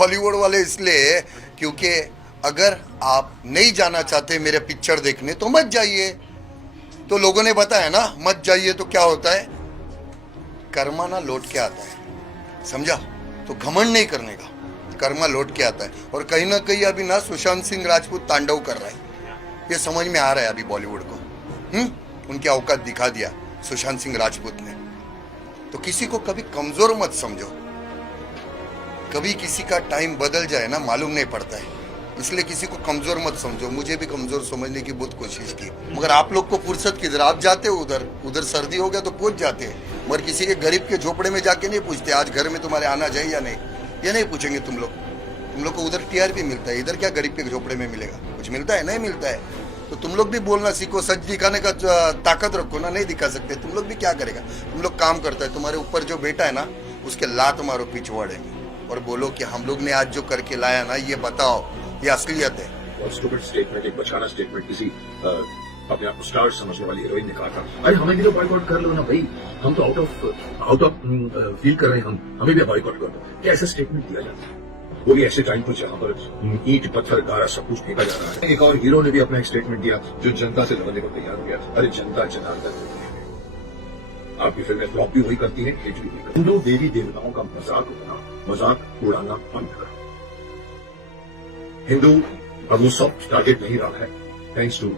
Hollywood वाले इसलिए क्योंकि अगर आप नहीं जाना चाहते मेरे पिक्चर देखने तो मत जाइए। तो लोगों ने बताया ना मत जाइए तो क्या होता है, कर्मा ना लौट के आता है, समझा? तो घमंड नहीं करने का, कर्मा लौट के आता है। और कहीं ना कहीं अभी ना सुशांत सिंह राजपूत तांडव कर रहा है, ये समझ में आ रहा है अभी बॉलीवुड को। उनकी औकात दिखा दिया सुशांत सिंह राजपूत ने। तो किसी को कभी कमजोर मत समझो, कभी किसी का टाइम बदल जाए ना मालूम नहीं पड़ता है, इसलिए किसी को कमजोर मत समझो। मुझे भी कमजोर समझने की बहुत कोशिश की, मगर आप लोग को फुर्सत किधर, आप जाते हो उधर सर्दी हो गया तो पहुंच जाते हैं, मगर किसी के गरीब के झोपड़े में जाके नहीं पूछते आज घर में तुम्हारे आना चाहिए या नहीं, ये नहीं पूछेंगे तुम लोग को उधर टीआरपी मिलता है, इधर क्या गरीब के झोपड़े में मिलेगा? कुछ मिलता है? नहीं मिलता है। तो तुम लोग भी बोलना सीखो, सच दिखाने का ताकत रखो ना, नहीं दिखा सकते तुम लोग भी, क्या करेगा? तुम लोग काम करता है, तुम्हारे ऊपर जो बेटा है ना उसके लात मारो पिछवाड़े में और बोलो कि हम लोग ने आज जो करके लाया ना ये बताओ, ये असलियत है। स्टेटमेंट, एक बचाना स्टेटमेंट किसी अपने आप को स्टार समझने वाली हीरोइन ने कहा था, अरे हमें भी तो बॉयकॉट कर लो ना भाई, हम तो आउट ऑफ फील कर रहे हैं, हमें भी बॉयकॉट कर दो। क्या ऐसा स्टेटमेंट दिया जाता है? वो भी ऐसे टाइम पर जहां पर ईंट पत्थर गारा सब कुछ फेंका जा रहा है। एक और हीरो ने भी अपना एक स्टेटमेंट दिया जो जनता से लड़ने को तैयार हो गया, अरे जनता जनार्दन। आपकी फिल्में फ्लॉप भी वही करती है, हिट भी वही करती है। हिंदू देवी देवताओं का मजाक उड़ाना बंद करो। हिंदू अब वो सब टारगेट नहीं रहा है, थैंक्स टू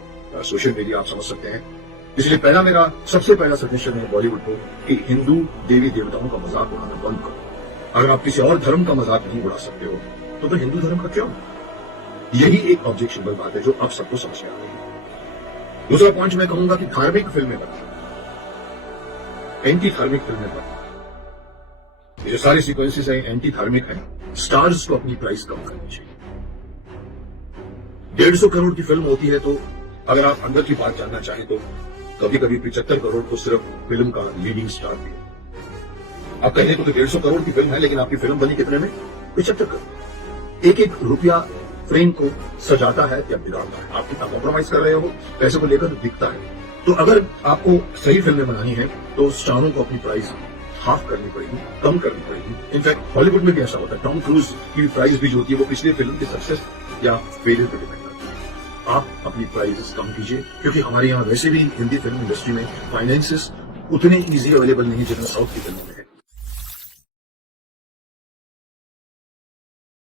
सोशल मीडिया, आप समझ सकते हैं। इसलिए मेरा सबसे पहला सजेशन है बॉलीवुड को कि हिंदू देवी देवताओं का मजाक उड़ाना बंद करो। अगर आप किसी और धर्म का मजाक नहीं उड़ा सकते हो तो हिंदू धर्म का क्यों? यही एक ऑब्जेक्शनेबल बात है जो अब सबको समझ में आ रही है। दूसरा पॉइंट मैं कहूंगा कि धार्मिक फिल्में बनाना, एंटी धार्मिक फिल्में बनाना, ये जो सारे सीक्वेंसेस हैं एंटी धार्मिक हैं। स्टार्स को अपनी प्राइस कम करनी चाहिए। 150 करोड़ की फिल्म होती है तो अगर आप अंदर की बात जानना चाहें तो कभी कभी 75 करोड़ को सिर्फ फिल्म का लीडिंग स्टार दिया। आप कहेंगे तो 150 करोड़ की फिल्म है लेकिन आपकी फिल्म बनी कितने में? 75 करोड़। एक एक रुपया फ्रेम को सजाता है या बिगाड़ता है। आप कितना कॉम्प्रोमाइज कर रहे हो पैसे को लेकर दिखता है। तो अगर आपको सही फिल्में बनानी है तो स्टारों को अपनी प्राइस हाफ करनी पड़ेगी, कम करनी पड़ेगी। इनफैक्ट हॉलीवुड में भी ऐसा होता है, टॉम क्रूज की प्राइस भी जो होती है वो पिछली फिल्म की सक्सेस या फेलियर पर डिपेंड करती है। आप अपनी प्राइसेस कम कीजिए, क्योंकि हमारे यहाँ वैसे भी हिंदी फिल्म इंडस्ट्री में फाइनेंसेस उतने ईजी अवेलेबल नहीं जितना साउथ की फिल्मों में है।